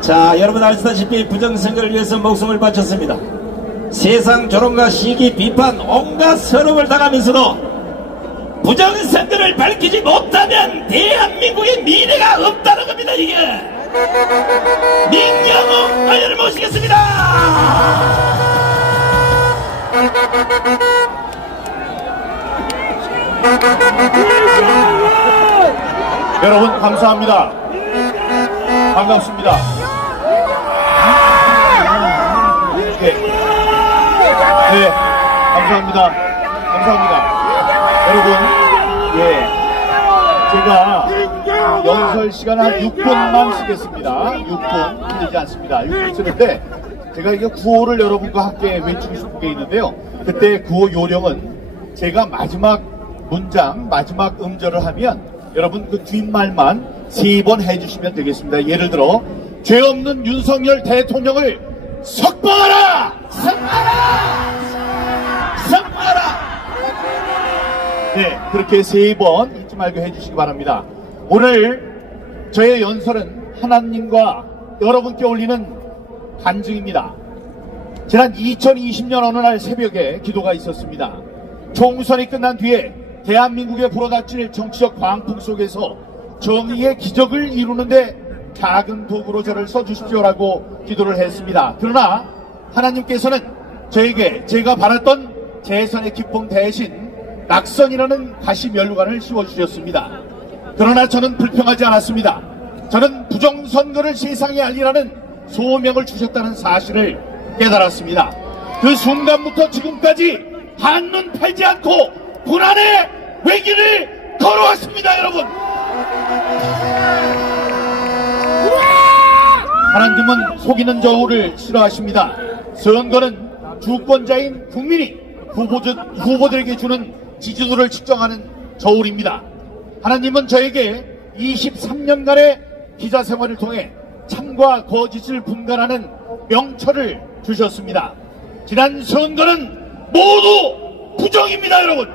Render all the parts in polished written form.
자, 여러분 아시다시피 부정선거를 위해서 목숨을 바쳤습니다. 세상 조롱과 시기, 비판, 온갖 서름을 당하면서도 부정선거를 밝히지 못하면 대한민국의 미래가 없다는 겁니다. 이게 민경욱 의원을 모시겠습니다. 여러분 감사합니다. 반갑습니다. 네, 감사합니다. 여러분, 제가 연설 시간 한 6분만 쓰겠습니다. 6분 길지 않습니다. 6분 쓰는데 제가 이게 구호를 여러분과 함께 외치고 싶은 게 있는데요. 그때 구호 요령은 제가 마지막 문장, 마지막 음절을 하면 여러분 그 뒷말만 3번 해주시면 되겠습니다. 예를 들어 죄 없는 윤석열 대통령을 석방하라! 네, 그렇게 3번 잊지 말고 해주시기 바랍니다. 오늘 저의 연설은 하나님과 여러분께 올리는 간증입니다. 지난 2020년 어느 날 새벽에 기도가 있었습니다. 총선이 끝난 뒤에 대한민국에 불어닥칠 정치적 광풍 속에서 정의의 기적을 이루는데 작은 도구로 저를 써주십시오라고 기도를 했습니다. 그러나 하나님께서는 저에게 제가 바랐던 재선의 기쁨 대신 낙선이라는 가시면류관을 씌워주셨습니다. 그러나 저는 불평하지 않았습니다. 저는 부정선거를 세상에 알리라는 소명을 주셨다는 사실을 깨달았습니다. 그 순간부터 지금까지 한눈 팔지 않고 불안의 외길을 걸어왔습니다. 여러분, 하나님은 속이는 저울을 싫어하십니다. 선거는 주권자인 국민이 후보들에게 주는 지지도를 측정하는 저울입니다. 하나님은 저에게 23년간의 기자 생활을 통해 참과 거짓을 분간하는 명철을 주셨습니다. 지난 선거는 모두 부정입니다. 여러분,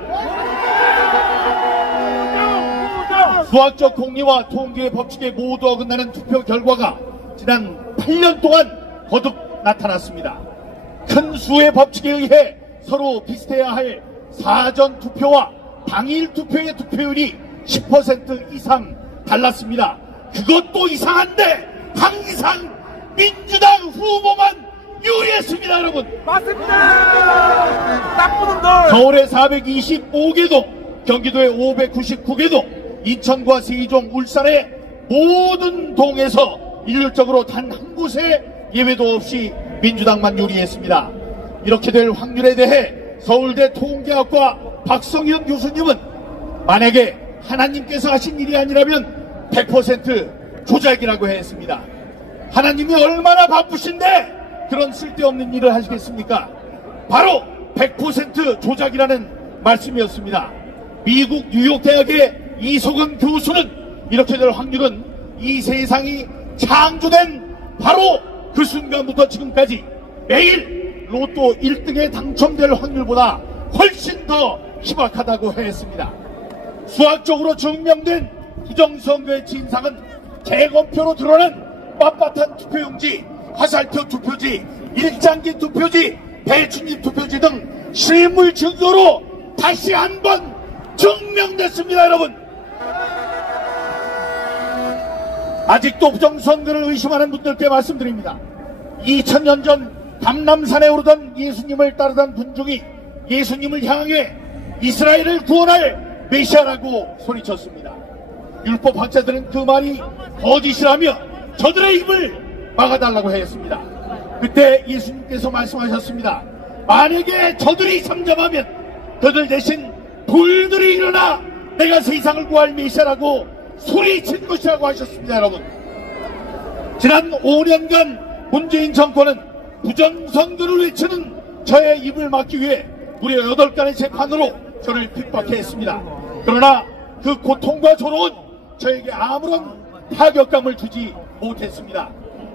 수학적 공리와 통계의 법칙에 모두 어긋나는 투표 결과가 지난 8년 동안 거듭 나타났습니다. 큰 수의 법칙에 의해 서로 비슷해야 할 사전 투표와 당일 투표의 투표율이 10% 이상 달랐습니다. 그것도 이상한데 항상 민주당 후보만 유리했습니다. 여러분, 맞습니다. 나쁜 놈들. 서울의 425개동, 경기도의 599개동, 인천과 세종, 울산의 모든 동에서 일률적으로 단 한 곳에 예외도 없이 민주당만 유리했습니다. 이렇게 될 확률에 대해 서울대 통계학과 박성현 교수님은 만약에 하나님께서 하신 일이 아니라면 100% 조작이라고 했습니다. 하나님이 얼마나 바쁘신데 그런 쓸데없는 일을 하시겠습니까? 바로 100% 조작이라는 말씀이었습니다. 미국 뉴욕대학의 이소근 교수는 이렇게 될 확률은 이 세상이 창조된 바로 그 순간부터 지금까지 매일 로또 1등에 당첨될 확률보다 훨씬 더 희박하다고 했습니다. 수학적으로 증명된 부정선거의 진상은 재검표로 드러난 빳빳한 투표용지, 화살표 투표지, 일장기 투표지, 배춘집 투표지 등 실물 증거로 다시 한번 증명됐습니다. 여러분, 아직도 부정선거를 의심하는 분들께 말씀드립니다. 2000년 전 감람산에 오르던 예수님을 따르던 군중이 예수님을 향해 이스라엘을 구원할 메시아라고 소리쳤습니다. 율법 학자들은 그 말이 거짓이라며 저들의 입을 막아달라고 했습니다. 그때 예수님께서 말씀하셨습니다. 만약에 저들이 잠잠하면 그들 대신 불들이 일어나 내가 세상을 구할 메시아라고 소리친 것이라고 하셨습니다. 여러분, 지난 5년간 문재인 정권은 부정선거를 외치는 저의 입을 막기 위해 무려 8건의 재판으로 저를 핍박했습니다. 그러나 그 고통과 조롱은 저에게 아무런 타격감을 주지 못했습니다.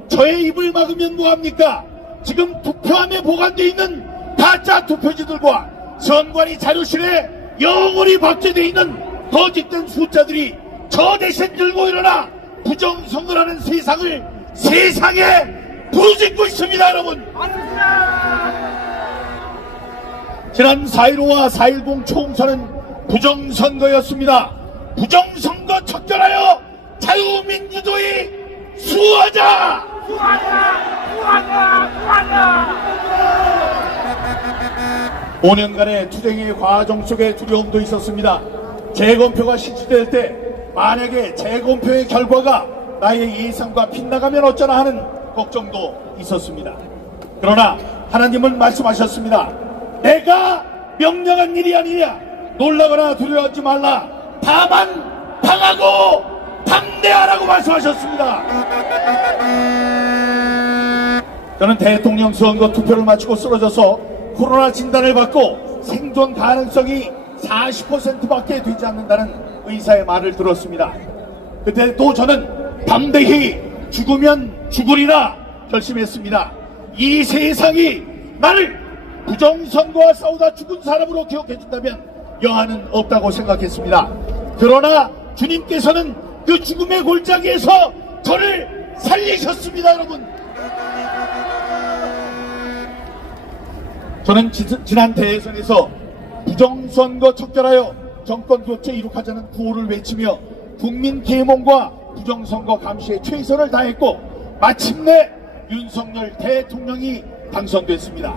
저의 입을 막으면 뭐합니까? 지금 투표함에 보관되어 있는 가짜 투표지들과 선관위 자료실에 영원히 박제되어 있는 거짓된 숫자들이 저 대신 들고 일어나 부정선거라는 세상을 세상에 부르짖고 있습니다, 여러분. 지난 4.15와 4.10 총선은 부정선거였습니다. 부정선거 척결하여 자유민주주의 수호하자! 수호하자! 5년간의 투쟁의 과정 속에 두려움도 있었습니다. 재검표가 실시될 때 만약에 재검표의 결과가 나의 예상과 빗나가면 어쩌나 하는 걱정도 있었습니다. 그러나 하나님은 말씀하셨습니다. 내가 명령한 일이 아니냐. 놀라거나 두려워하지 말라. 다만 당하고 담대하라고 말씀하셨습니다. 저는 대통령 선거 투표를 마치고 쓰러져서 코로나 진단을 받고 생존 가능성이 40%밖에 되지 않는다는 의사의 말을 들었습니다. 그때 또 저는 담대히 죽으면 죽으리라 결심했습니다. 이 세상이 나를 부정선거와 싸우다 죽은 사람으로 기억해준다면 여한은 없다고 생각했습니다. 그러나 주님께서는 그 죽음의 골짜기에서 저를 살리셨습니다, 여러분. 저는 지난 대선에서 부정선거 척결하여 정권교체 이룩하자는 구호를 외치며 국민 계몽과 부정선거 감시에 최선을 다했고 마침내 윤석열 대통령이 당선됐습니다.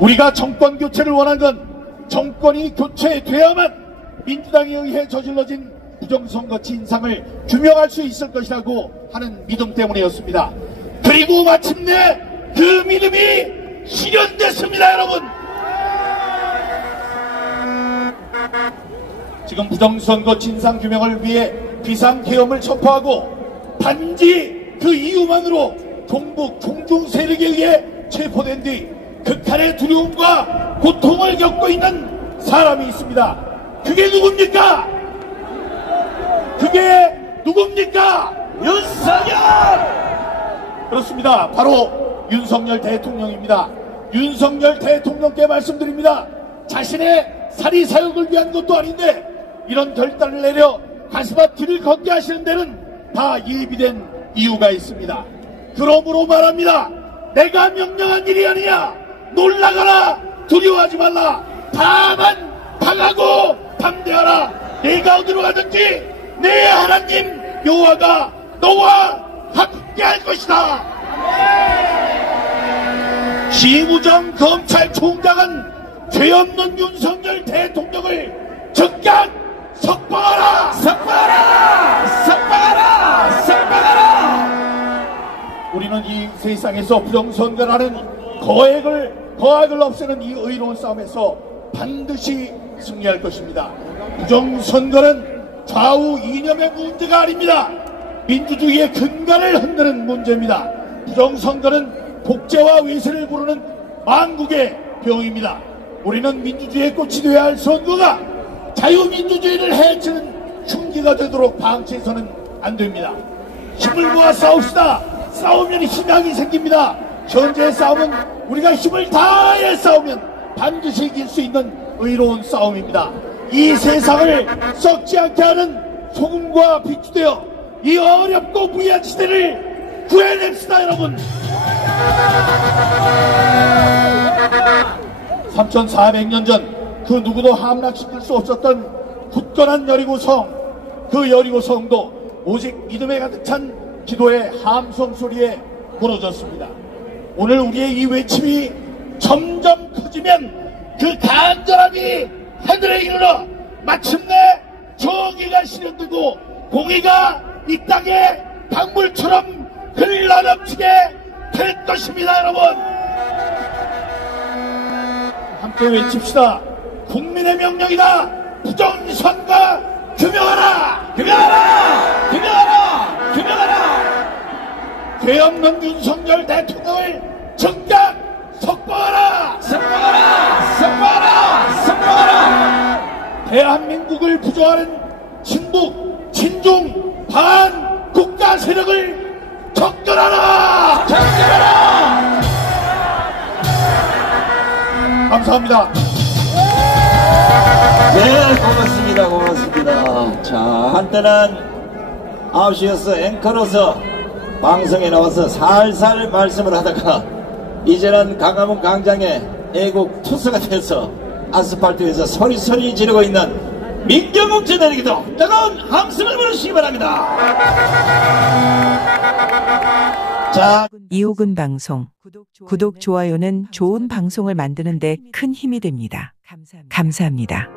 우리가 정권교체를 원한 건 정권이 교체돼야만 민주당에 의해 저질러진 부정선거 진상을 규명할 수 있을 것이라고 하는 믿음 때문이었습니다. 그리고 마침내 그 믿음이 실현됐습니다, 여러분. 지금 부정선거 진상규명을 위해 비상계엄을 선포하고 단지 그 이유만으로 종북 종중 세력에 의해 체포된 뒤 극한의 두려움과 고통을 겪고 있는 사람이 있습니다. 그게 누굽니까? 그게 누굽니까? 윤석열! 그렇습니다. 바로 윤석열 대통령입니다. 윤석열 대통령께 말씀드립니다. 자신의 사리사욕을 위한 것도 아닌데 이런 결단을 내려 가슴앞 길을 걷게 하시는 데는 다 예비된 이유가 있습니다. 그러므로 말합니다. 내가 명령한 일이 아니냐. 놀라거나 두려워하지 말라. 다만 당하고 담대하라. 내가 어디로 가든지 내 하나님 여호와가 너와 함께할 것이다. 심우정 검찰총장은 죄 없는 윤석열 대통령을 즉각 석방하라! 석방하라! 석방하라! 석방하라! 우리는 이 세상에서 부정선거라는 거악을 없애는 이 의로운 싸움에서 반드시 승리할 것입니다. 부정선거는 좌우 이념의 문제가 아닙니다. 민주주의의 근간을 흔드는 문제입니다. 부정선거는 독재와 외세를 부르는 망국의 병입니다. 우리는 민주주의의 꽃이 되어야 할 선거가 자유민주주의를 해치는 흉기가 되도록 방치해서는 안 됩니다. 힘을 모아 싸웁시다. 싸우면 희망이 생깁니다. 현재의 싸움은 우리가 힘을 다해 싸우면 반드시 이길 수 있는 의로운 싸움입니다. 이 세상을 썩지 않게 하는 소금과 빛이 되어 이 어렵고 무해한 시대를 구해냅시다, 여러분. 3400년 전 그 누구도 함락시킬 수 없었던 굳건한 여리고성, 그 여리고성도 오직 믿음에 가득 찬 기도의 함성 소리에 무너졌습니다. 오늘 우리의 이 외침이 점점 커지면 그 간절함이 하늘에 이르러 마침내 정의가 실현되고 공의가 이 땅에 강물처럼 흘러넘치게 될 것입니다, 여러분. 함께 외칩시다. 국민의 명령이다. 부정선거 규명하라! 규명하라! 규명하라! 규명하라! 죄 없는 윤석열 대통령을 즉각 석방하라! 석방하라! 석방하라! 석방하라! 대한민국을 부조하는 친북, 친중, 반 국가 세력을 적절하라! 적절하라! 감사합니다. 네, 고맙습니다. 고맙습니다. 자, 한때는 아웃시어스 앵커로서 방송에 나와서 살살 말씀을 하다가 이제는 강화문 광장에 애국 투수가 돼서 아스팔트 위에서 소리 지르고 있는 민경욱 전원에게도 뜨거운 함성을 보내주시기 바랍니다. 자, 이호근 방송 구독, 좋아요는 좋은 방송을 만드는 데 큰 힘이 됩니다. 감사합니다.